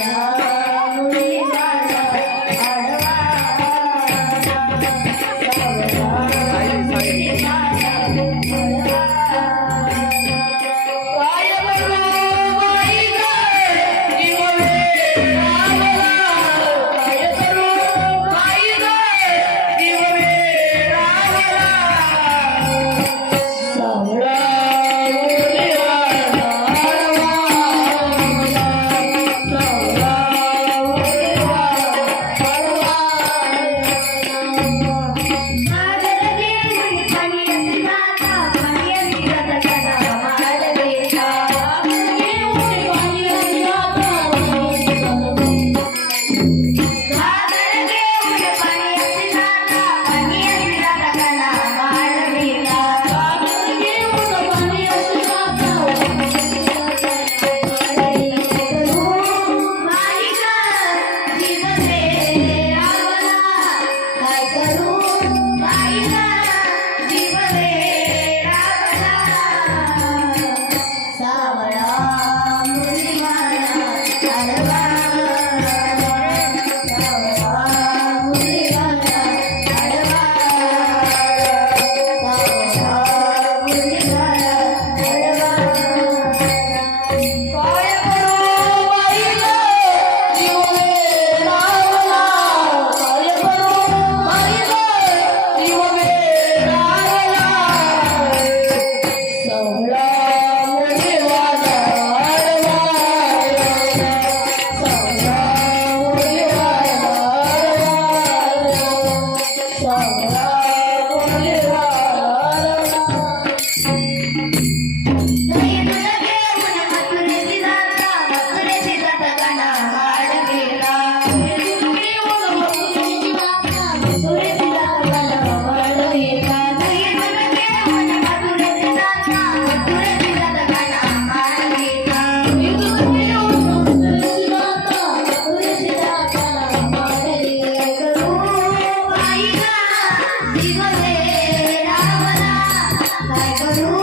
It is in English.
Yeah. I told.